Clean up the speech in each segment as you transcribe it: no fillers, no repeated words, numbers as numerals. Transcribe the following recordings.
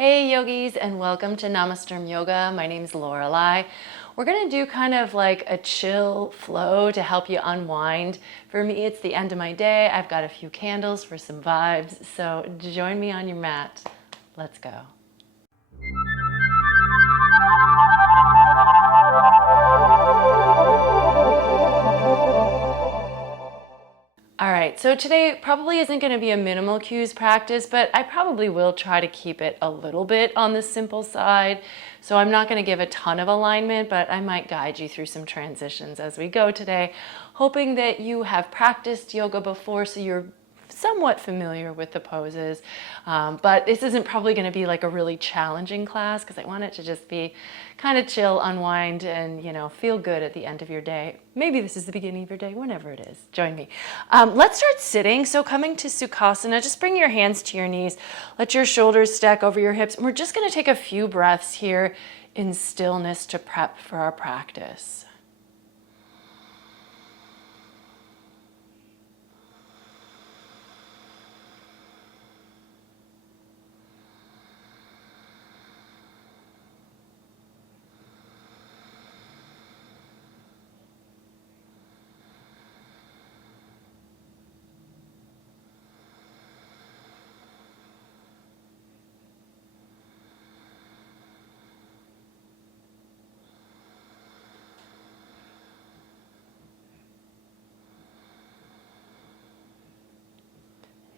Hey yogis, and welcome to Namasturm Yoga. My name's Lorelei. We're gonna do kind of like a chill flow to help you unwind. For me, it's the end of my day. I've got a few candles for some vibes, so join me on your mat. Let's go. All right, so today probably isn't going to be a minimal cues practice, but I probably will try to keep it a little bit on the simple side. So I'm not going to give a ton of alignment, but I might guide you through some transitions as we go today, hoping that you have practiced yoga before so you're somewhat familiar with the poses. But this isn't probably going to be like a really challenging class because I want it to just be kind of chill, unwind, and feel good at the end of your day. Maybe this is the beginning of your day, whenever it is. Join me. Let's start sitting. So coming to Sukhasana, just bring your hands to your knees. Let your shoulders stack over your hips. And we're just going to take a few breaths here in stillness to prep for our practice.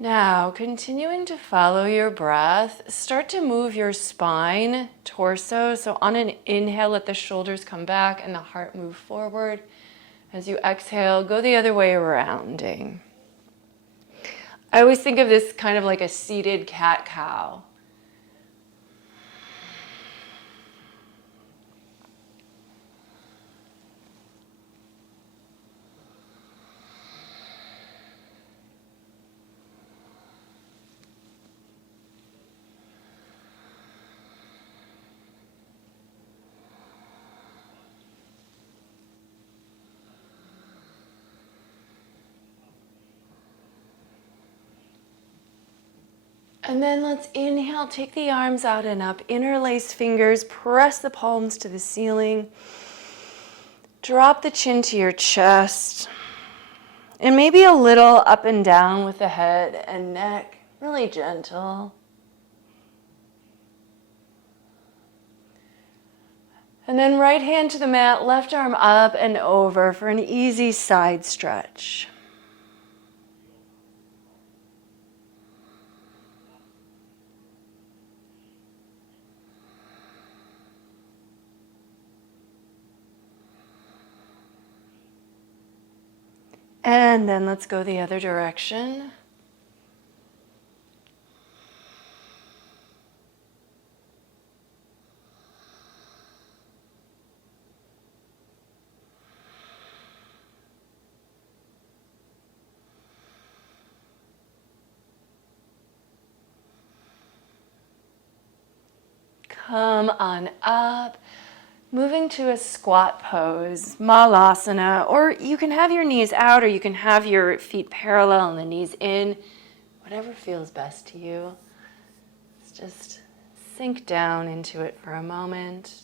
Now, continuing to follow your breath, start to move your spine, torso. So on an inhale, let the shoulders come back and the heart move forward. As you exhale, go the other way, rounding. I always think of this kind of like a seated cat-cow. And then let's inhale, take the arms out and up, interlace fingers, press the palms to the ceiling. Drop the chin to your chest. And maybe a little up and down with the head and neck, really gentle. And then right hand to the mat, left arm up and over for an easy side stretch. And then let's go the other direction. Come on up. Moving to a squat pose, malasana, or you can have your knees out or you can have your feet parallel and the knees in, whatever feels best to you. Let's just sink down into it for a moment.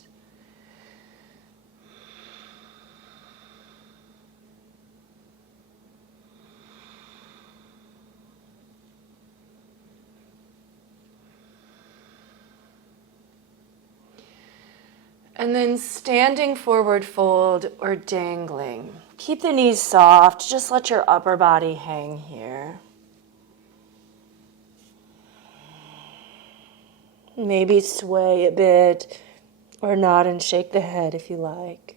And then standing forward fold or dangling. Keep the knees soft, just let your upper body hang here. Maybe sway a bit or nod and shake the head if you like.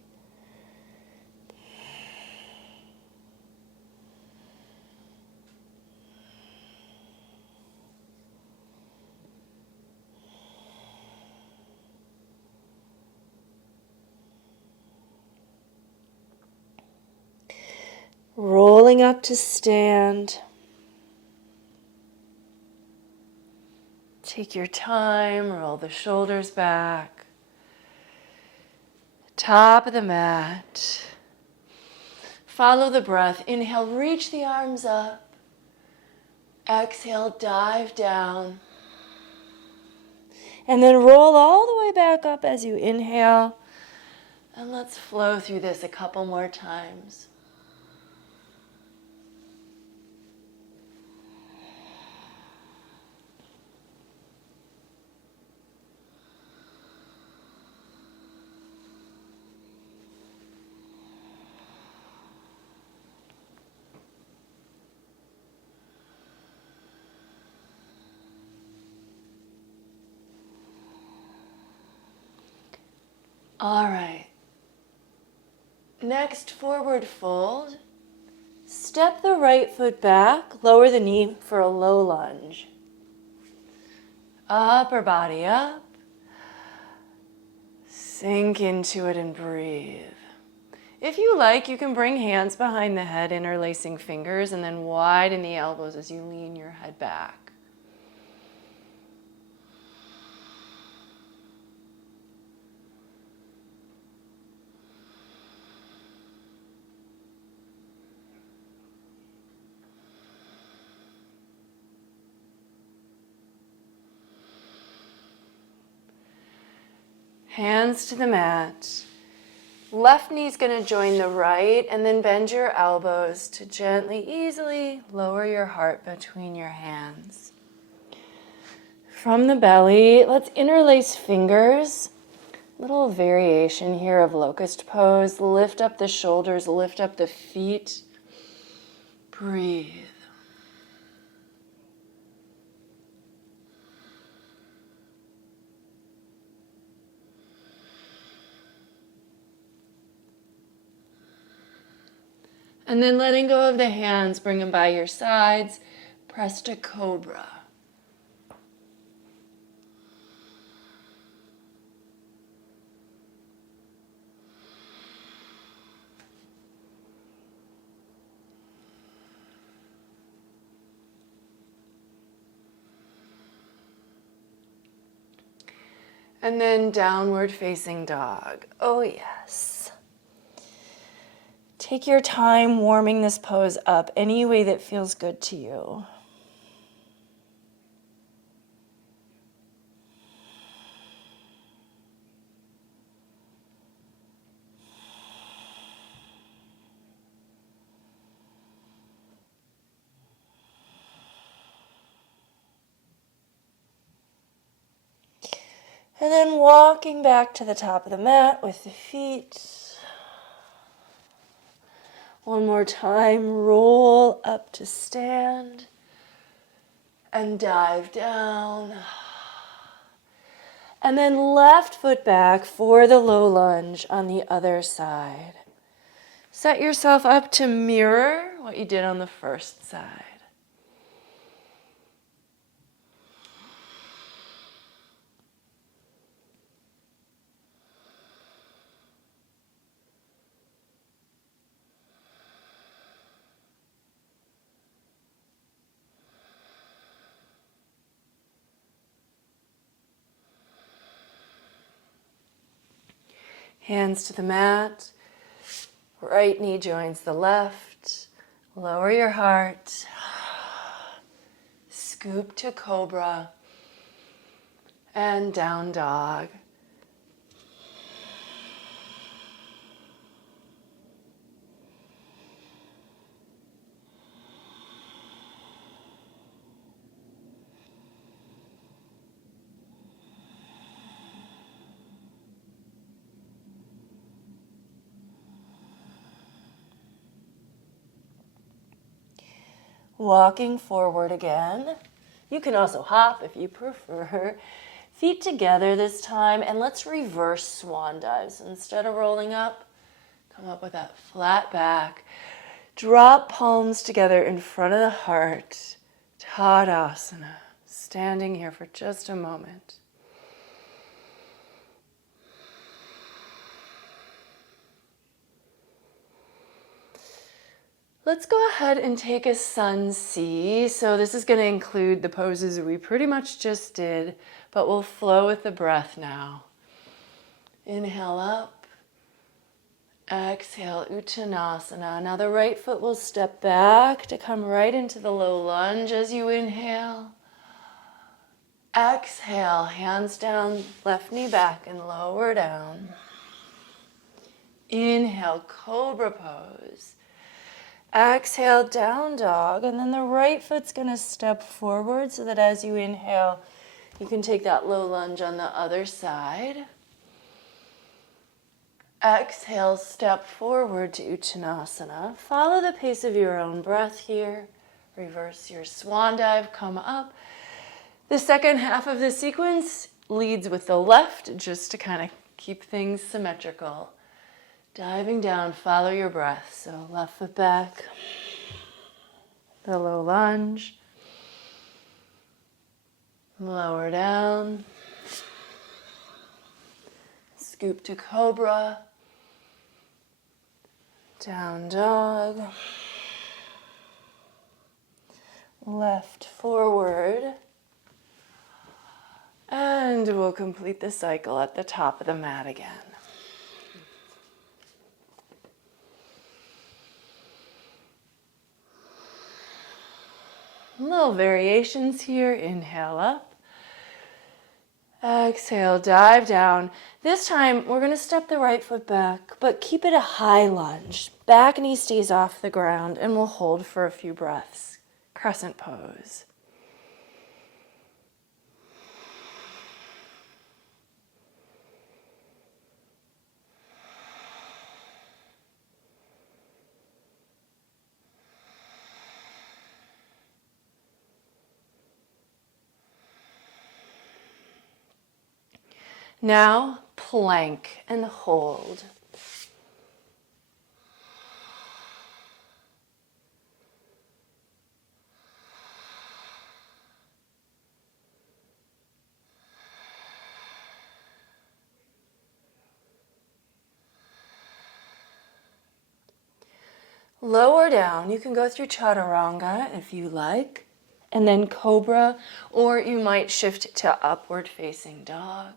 Rolling up to stand. Take your time, roll the shoulders back. Top of the mat. Follow the breath. Inhale, reach the arms up. Exhale, dive down. And then roll all the way back up as you inhale. And let's flow through this a couple more times. All right. Next, forward fold. Step the right foot back, lower the knee for a low lunge. Upper body up. Sink into it and breathe. If you like, you can bring hands behind the head, interlacing fingers, and then widen the elbows as you lean your head back. Hands to the mat. Left knee's going to join the right, and then bend your elbows to gently, easily lower your heart between your hands. From the belly, let's interlace fingers. Little variation here of locust pose. Lift up the shoulders, lift up the feet. Breathe. And then letting go of the hands, bring them by your sides. Press to cobra. And then downward facing dog. Oh yes. Take your time warming this pose up any way that feels good to you. And then walking back to the top of the mat with the feet. One more time, roll up to stand and dive down. And then left foot back for the low lunge on the other side. Set yourself up to mirror what you did on the first side. Hands to the mat. Right knee joins the left. Lower your heart. Scoop to cobra. And down dog. Walking forward again. You can also hop if you prefer. Feet together this time, and let's reverse swan dives. Instead of rolling up, come up with that flat back. Drop palms together in front of the heart. Tadasana. Standing here for just a moment. Let's go ahead and take a sun C. So this is going to include the poses we pretty much just did, but we'll flow with the breath now. Inhale up. Exhale, Uttanasana. Now the right foot will step back to come right into the low lunge as you inhale. Exhale, hands down, left knee back and lower down. Inhale, cobra pose. Exhale, down dog, and then the right foot's gonna step forward so that as you inhale, you can take that low lunge on the other side. Exhale, step forward to Uttanasana. Follow the pace of your own breath here. Reverse your swan dive, come up. The second half of the sequence leads with the left, just to kind of keep things symmetrical. Diving down, follow your breath. So left foot back, the low lunge, lower down, scoop to cobra, down dog, left forward, and we'll complete the cycle at the top of the mat again. Little variations here. Inhale up. Exhale, dive down. This time we're going to step the right foot back, but keep it a high lunge. Back knee stays off the ground and we'll hold for a few breaths. Crescent pose. Now, plank and hold. Lower down. You can go through chaturanga if you like, and then cobra, or you might shift to upward facing dog.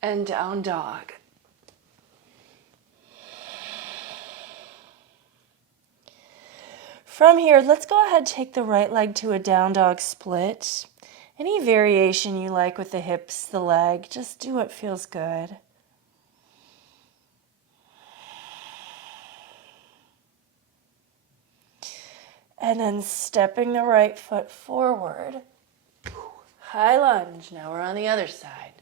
And down dog. From here, let's go ahead and take the right leg to a down dog split. Any variation you like with the hips, the leg, just do what feels good. And then stepping the right foot forward. High lunge. Now we're on the other side.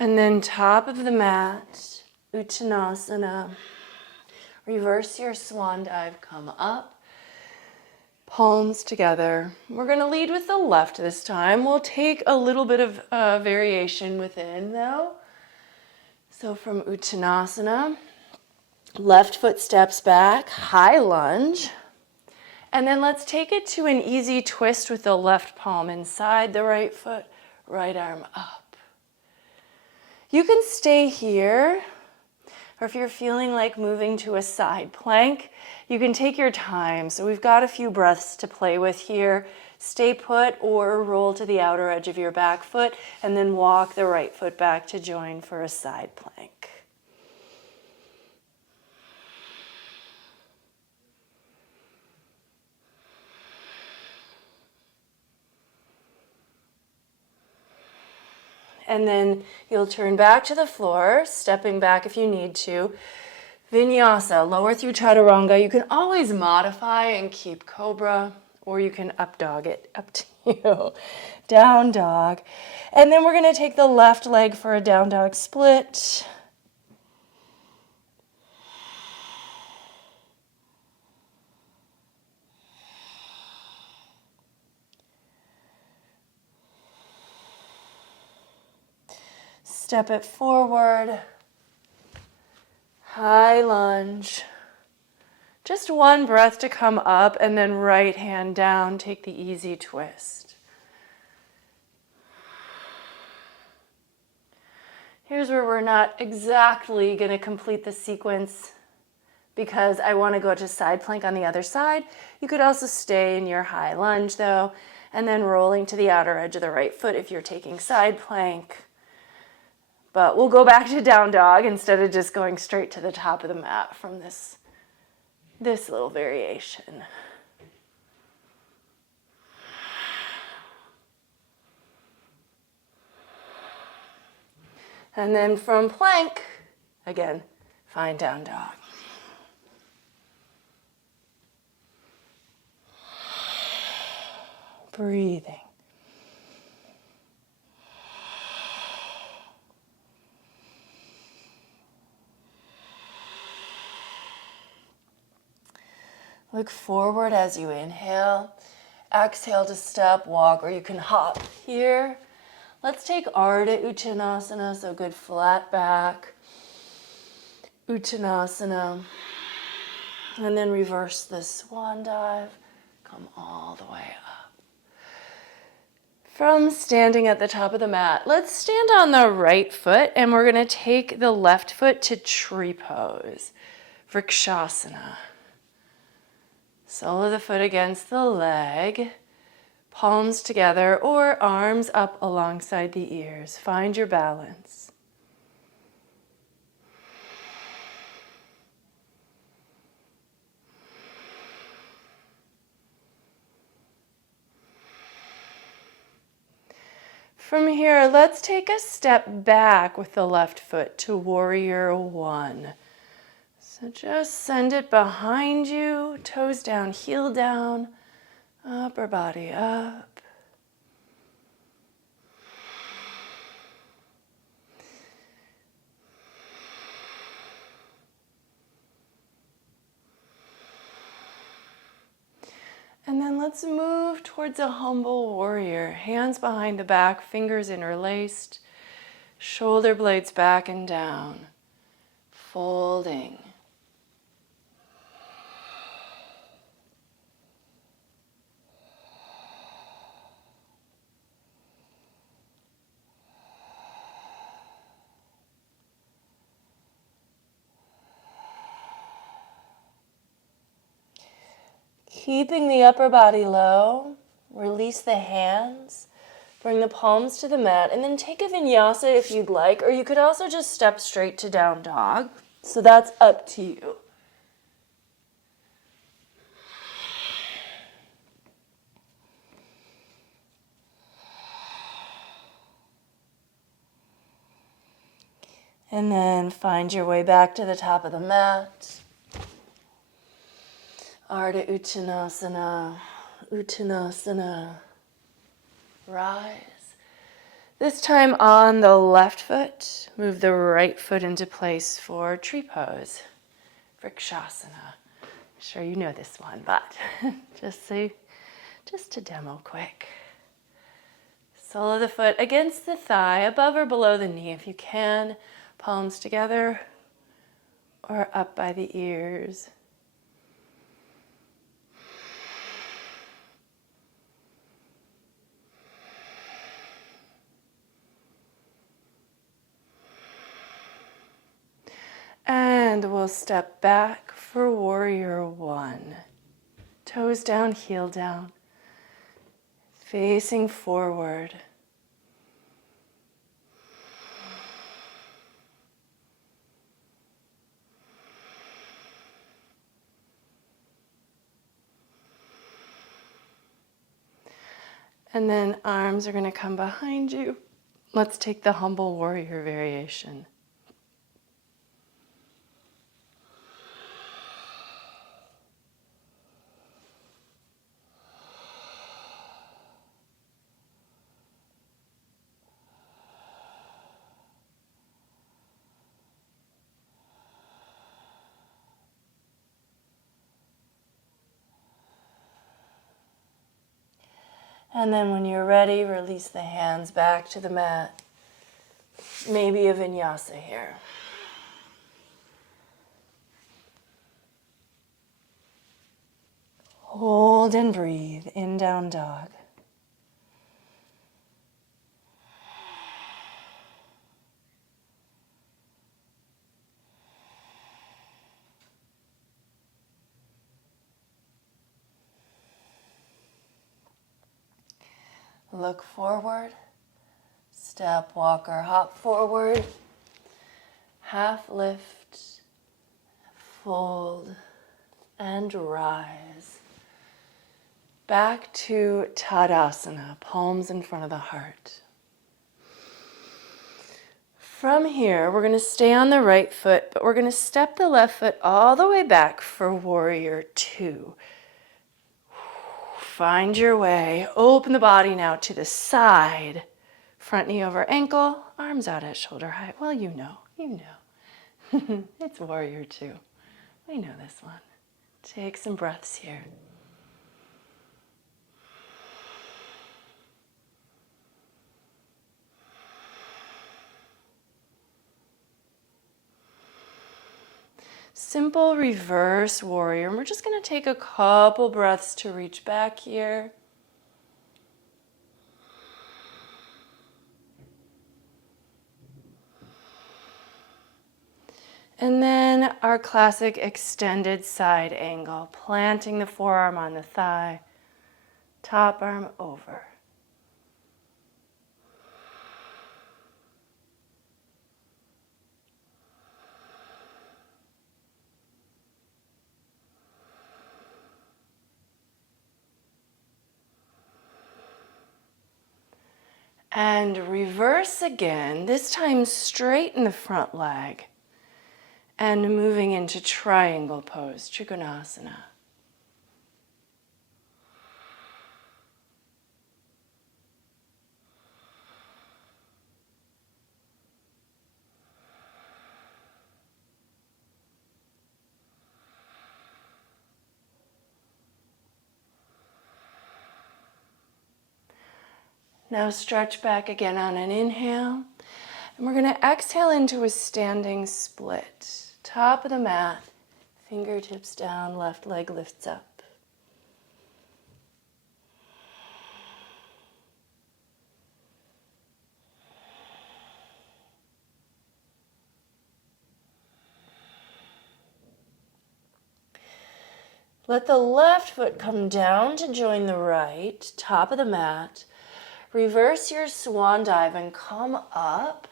And then top of the mat, Uttanasana. Reverse your swan dive, come up. Palms together. We're going to lead with the left this time. We'll take a little bit of variation within though. So from Uttanasana, left foot steps back, high lunge. And then let's take it to an easy twist with the left palm inside the right foot, right arm up. You can stay here, or if you're feeling like moving to a side plank, you can take your time. So we've got a few breaths to play with here. Stay put or roll to the outer edge of your back foot and then walk the right foot back to join for a side plank. And then you'll turn back to the floor, stepping back if you need to. Vinyasa, lower through chaturanga. You can always modify and keep cobra, or you can up dog it, up to you. Down dog. And then we're going to take the left leg for a down dog split. Step it forward, high lunge. Just one breath to come up and then right hand down, take the easy twist. Here's where we're not exactly going to complete the sequence because I want to go to side plank on the other side. You could also stay in your high lunge though, and then rolling to the outer edge of the right foot if you're taking side plank. But we'll go back to down dog instead of just going straight to the top of the mat from this little variation. And then from plank, again, find down dog. Breathing. Look forward as you inhale. Exhale to step, walk, or you can hop here. Let's take Ardha Uttanasana, so good flat back. Uttanasana. And then reverse the swan dive. Come all the way up. From standing at the top of the mat, let's stand on the right foot and we're going to take the left foot to tree pose. Vrikshasana. Sole of the foot against the leg. Palms together or arms up alongside the ears. Find your balance. From here, let's take a step back with the left foot to warrior one. So just send it behind you, toes down, heel down, upper body up. And then let's move towards a humble warrior. Hands behind the back, fingers interlaced, shoulder blades back and down, folding. Keeping the upper body low, release the hands, bring the palms to the mat, and then take a vinyasa if you'd like, or you could also just step straight to down dog. So that's up to you. And then find your way back to the top of the mat. Ardha Uttanasana, Uttanasana, rise. This time on the left foot, move the right foot into place for tree pose, Vrikshasana. I'm sure you know this one, but just to demo quick. Sole of the foot against the thigh, above or below the knee if you can, palms together or up by the ears. And we'll step back for warrior one. Toes down, heel down. Facing forward. And then arms are going to come behind you. Let's take the humble warrior variation. And then when you're ready, release the hands back to the mat. Maybe a vinyasa here. Hold and breathe in down dog. Look forward, step, walk, or hop forward, half lift, fold, and rise. Back to Tadasana, palms in front of the heart. From here, we're going to stay on the right foot, but we're going to step the left foot all the way back for Warrior Two. Find your way. Open the body now to the side. Front knee over ankle, arms out at shoulder height. Well, you know. It's Warrior Two. We know this one. Take some breaths here. Simple reverse warrior. And we're just going to take a couple breaths to reach back here. And then our classic extended side angle, planting the forearm on the thigh, top arm over. And reverse again, this time straighten the front leg. And moving into triangle pose, Trikonasana. Now stretch back again on an inhale. And we're going to exhale into a standing split. Top of the mat, fingertips down, left leg lifts up. Let the left foot come down to join the right, top of the mat. Reverse your swan dive and come up.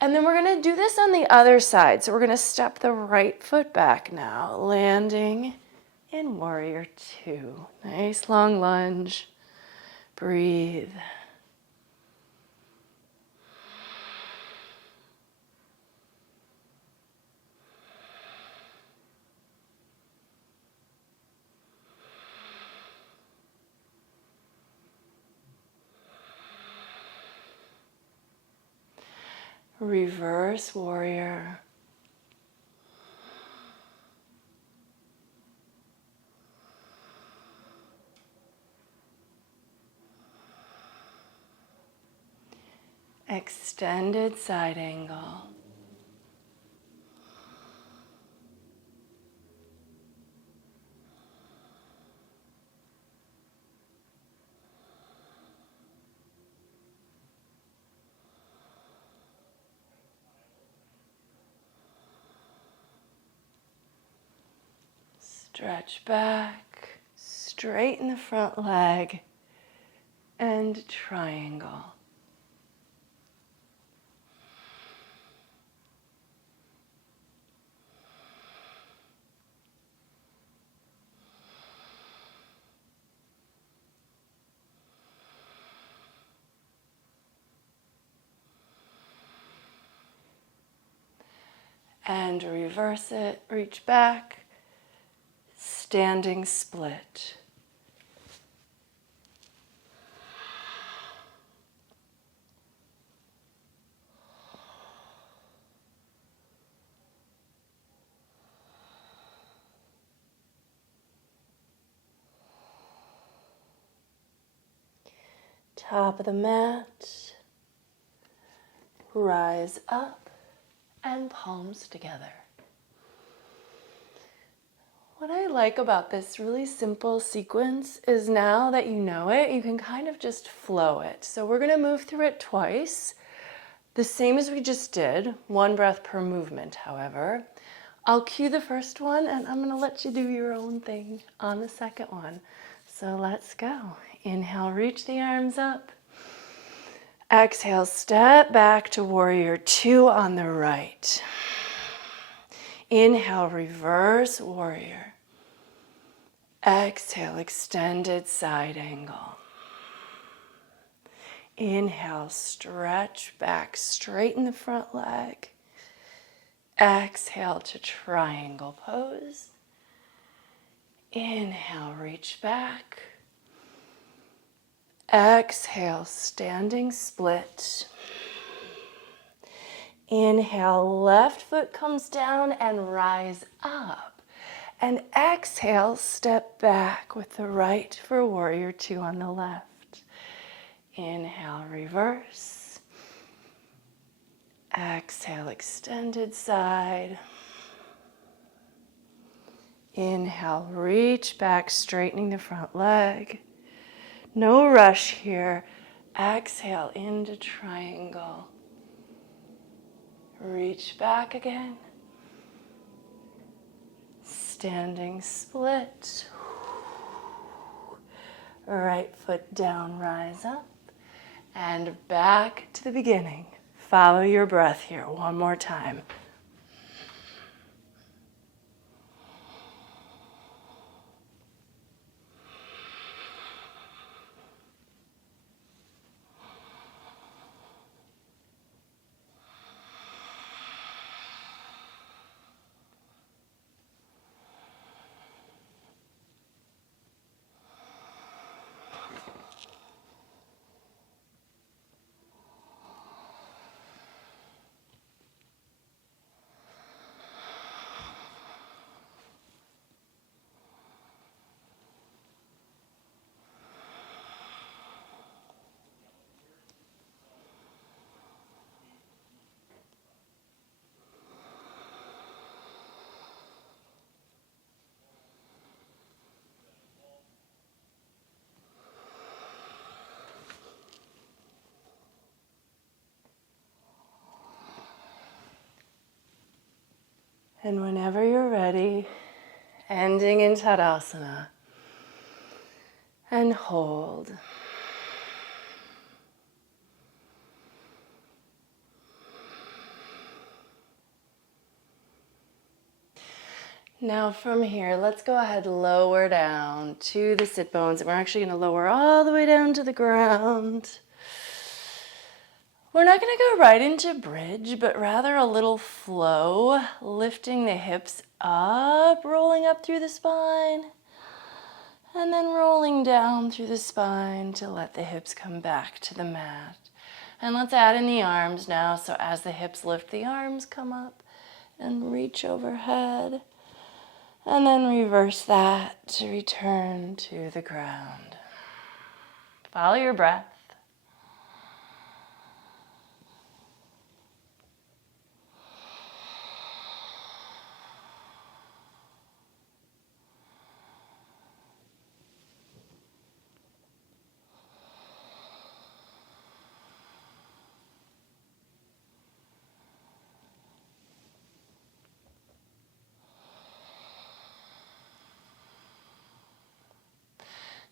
And then we're going to do this on the other side. So we're going to step the right foot back now, landing in Warrior Two. Nice long lunge. Breathe. Reverse warrior. Extended side angle. Stretch back, straighten the front leg, and triangle. And reverse it, reach back. Standing split. Top of the mat. Rise up and palms together. What I like about this really simple sequence is now that you know it, you can kind of just flow it. So we're going to move through it twice, the same as we just did, one breath per movement, however. I'll cue the first one and I'm going to let you do your own thing on the second one. So let's go. Inhale, reach the arms up. Exhale, step back to warrior two on the right. Inhale, reverse warrior. Exhale, extended side angle. Inhale, stretch back, straighten the front leg. Exhale to triangle pose. Inhale, reach back. Exhale, standing split. Inhale, left foot comes down and rise up. And exhale, step back with the right for warrior two on the left. Inhale, reverse. Exhale, extended side. Inhale, reach back, straightening the front leg. No rush here. Exhale into triangle. Reach back again. Standing split. Right foot down, rise up. And back to the beginning. Follow your breath here one more time. And whenever you're ready, ending in Tadasana. And hold. Now from here, let's go ahead, lower down to the sit bones. And we're actually going to lower all the way down to the ground. We're not going to go right into bridge, but rather a little flow, lifting the hips up, rolling up through the spine, and then rolling down through the spine to let the hips come back to the mat. And let's add in the arms now. So as the hips lift, the arms come up and reach overhead. And then reverse that to return to the ground. Follow your breath.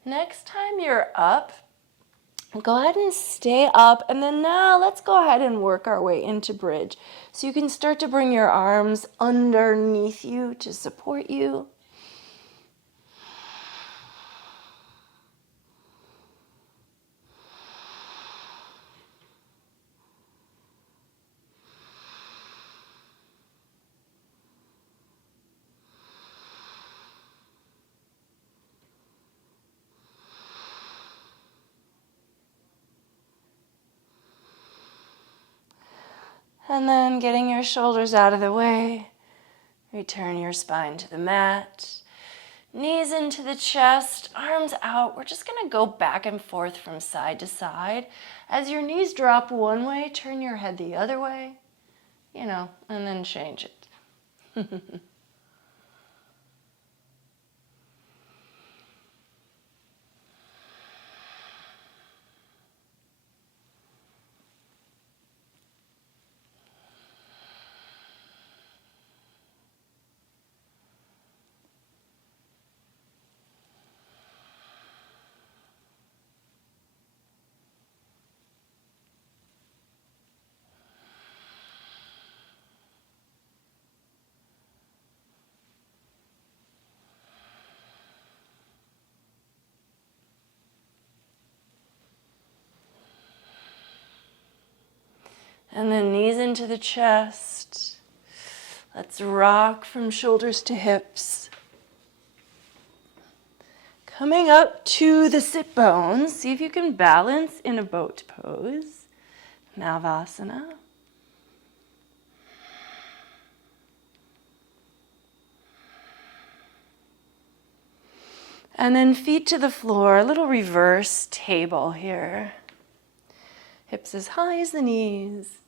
Next time you're up, go ahead and stay up, and then now let's go ahead and work our way into bridge. So you can start to bring your arms underneath you to support you. And then getting your shoulders out of the way, return your spine to the mat. Knees into the chest, arms out. We're just going to go back and forth from side to side. As your knees drop one way, turn your head the other way, and then change it. And then knees into the chest. Let's rock from shoulders to hips. Coming up to the sit bones. See if you can balance in a boat pose. Navasana. And then feet to the floor, a little reverse table here. Hips as high as the knees.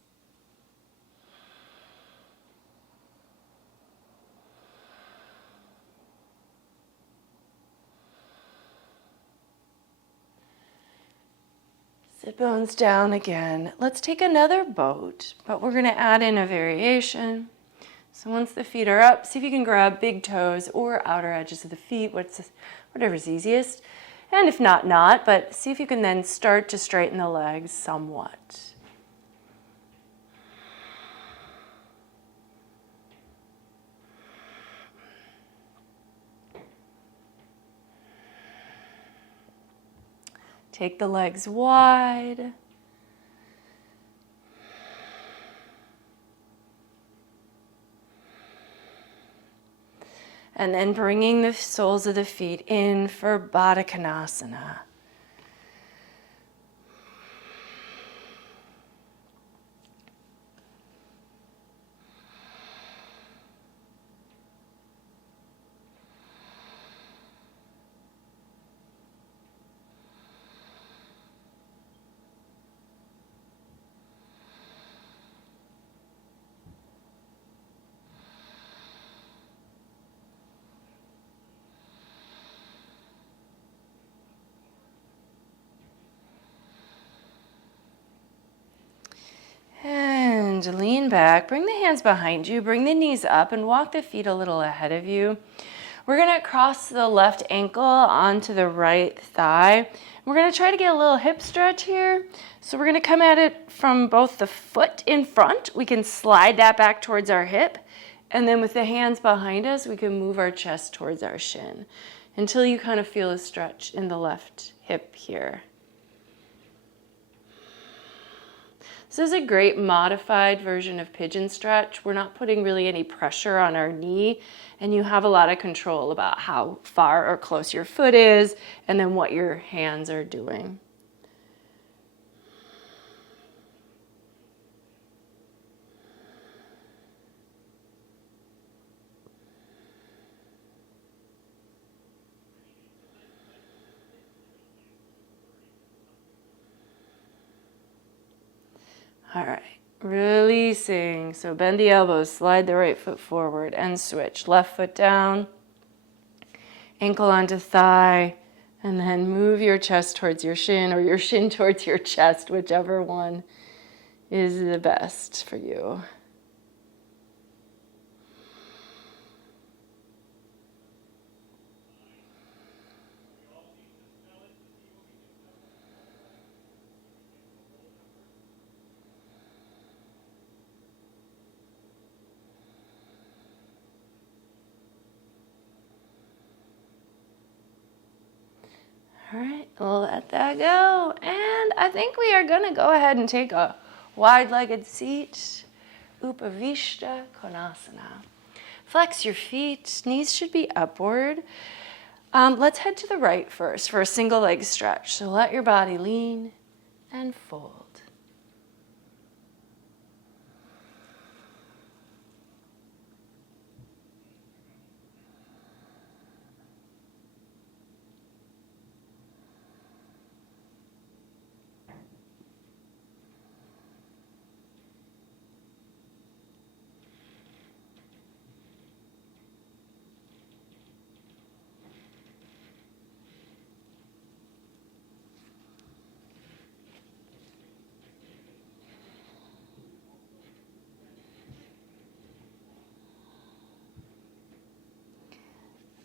Sit bones down again. Let's take another boat, but we're going to add in a variation. So once the feet are up, see if you can grab big toes or outer edges of the feet, whatever's easiest. And if not, but see if you can then start to straighten the legs somewhat. Take the legs wide. And then bringing the soles of the feet in for Baddha Konasana. And lean back, bring the hands behind you, bring the knees up and walk the feet a little ahead of you. We're gonna cross the left ankle onto the right thigh. We're gonna try to get a little hip stretch here. So we're gonna come at it from both the foot in front. We can slide that back towards our hip. And then with the hands behind us, we can move our chest towards our shin until you kind of feel a stretch in the left hip here. This is a great modified version of pigeon stretch. We're not putting really any pressure on our knee, and you have a lot of control about how far or close your foot is and then what your hands are doing. All right, releasing. So bend the elbows, slide the right foot forward and switch. Left foot down, ankle onto thigh, and then move your chest towards your shin or your shin towards your chest, whichever one is the best for you. All right, we'll let that go. And I think we are gonna go ahead and take a wide-legged seat, Upavishta Konasana. Flex your feet, knees should be upward. Let's head to the right first for a single leg stretch. So let your body lean and fold.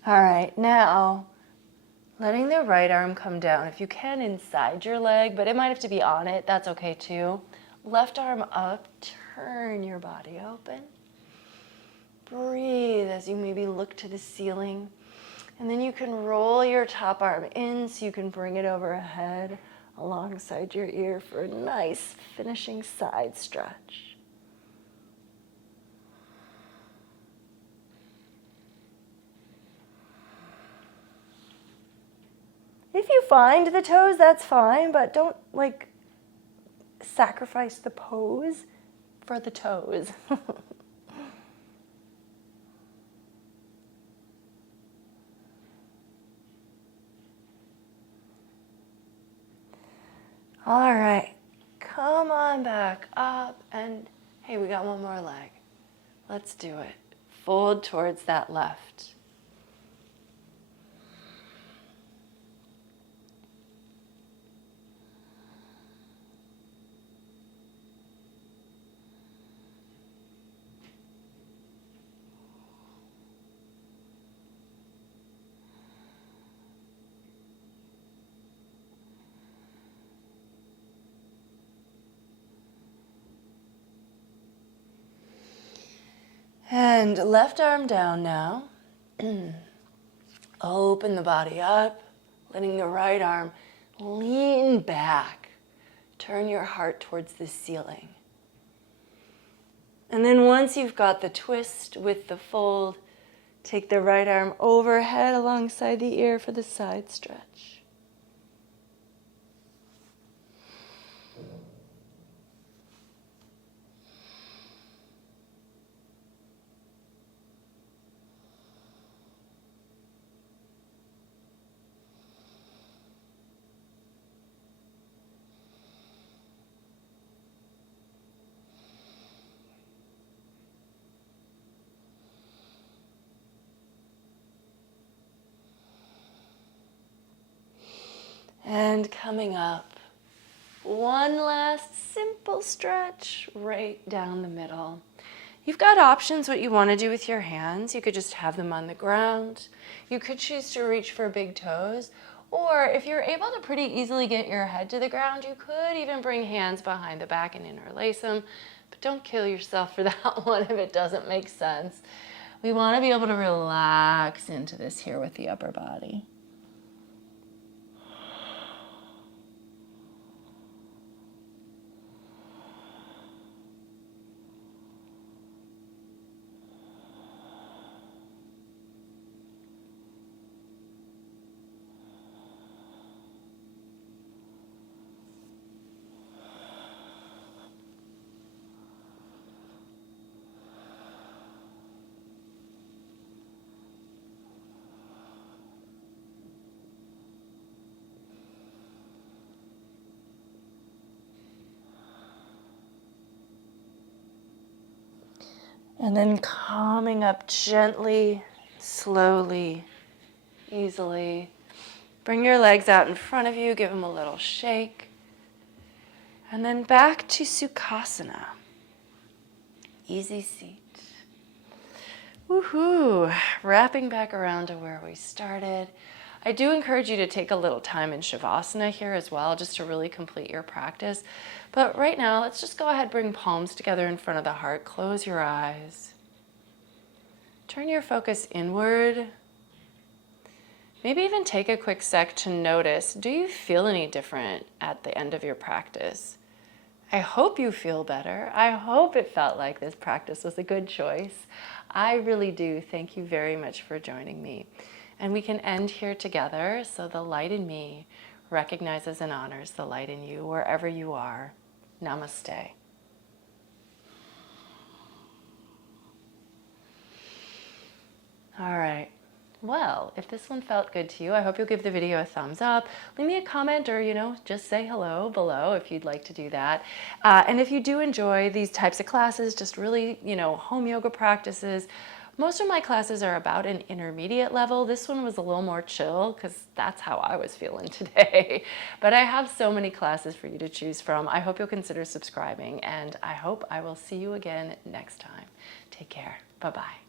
All right, now letting the right arm come down, if you can, inside your leg, but it might have to be on it, that's okay too. Left arm up, turn your body open. Breathe as you maybe look to the ceiling. And then you can roll your top arm in so you can bring it overhead, alongside your ear for a nice finishing side stretch. If you find the toes, that's fine, but don't sacrifice the pose for the toes. All right, come on back up, and hey, we got one more leg. Let's do it. Fold towards that left. And left arm down now. Open the body up, letting the right arm lean back. Turn your heart towards the ceiling. And then once you've got the twist with the fold, take the right arm overhead alongside the ear for the side stretch. And coming up, one last simple stretch right down the middle. You've got options what you want to do with your hands. You could just have them on the ground. You could choose to reach for big toes. Or if you're able to pretty easily get your head to the ground, you could even bring hands behind the back and interlace them. But don't kill yourself for that one if it doesn't make sense. We want to be able to relax into this here with the upper body. And then coming up gently, slowly, easily. Bring your legs out in front of you, give them a little shake. And then back to Sukhasana. Easy seat. Woohoo! Wrapping back around to where we started. I do encourage you to take a little time in Shavasana here as well, just to really complete your practice. But right now, let's just go ahead, bring palms together in front of the heart. Close your eyes. Turn your focus inward. Maybe even take a quick sec to notice, do you feel any different at the end of your practice? I hope you feel better. I hope it felt like this practice was a good choice. I really do. Thank you very much for joining me. And we can end here together, so the light in me recognizes and honors the light in you wherever you are. Namaste. All right. Well, if this one felt good to you, I hope you'll give the video a thumbs up. Leave me a comment or, just say hello below if you'd like to do that. And if you do enjoy these types of classes, just really, home yoga practices, most of my classes are about an intermediate level. This one was a little more chill because that's how I was feeling today. But I have so many classes for you to choose from. I hope you'll consider subscribing, and I hope I will see you again next time. Take care. Bye-bye.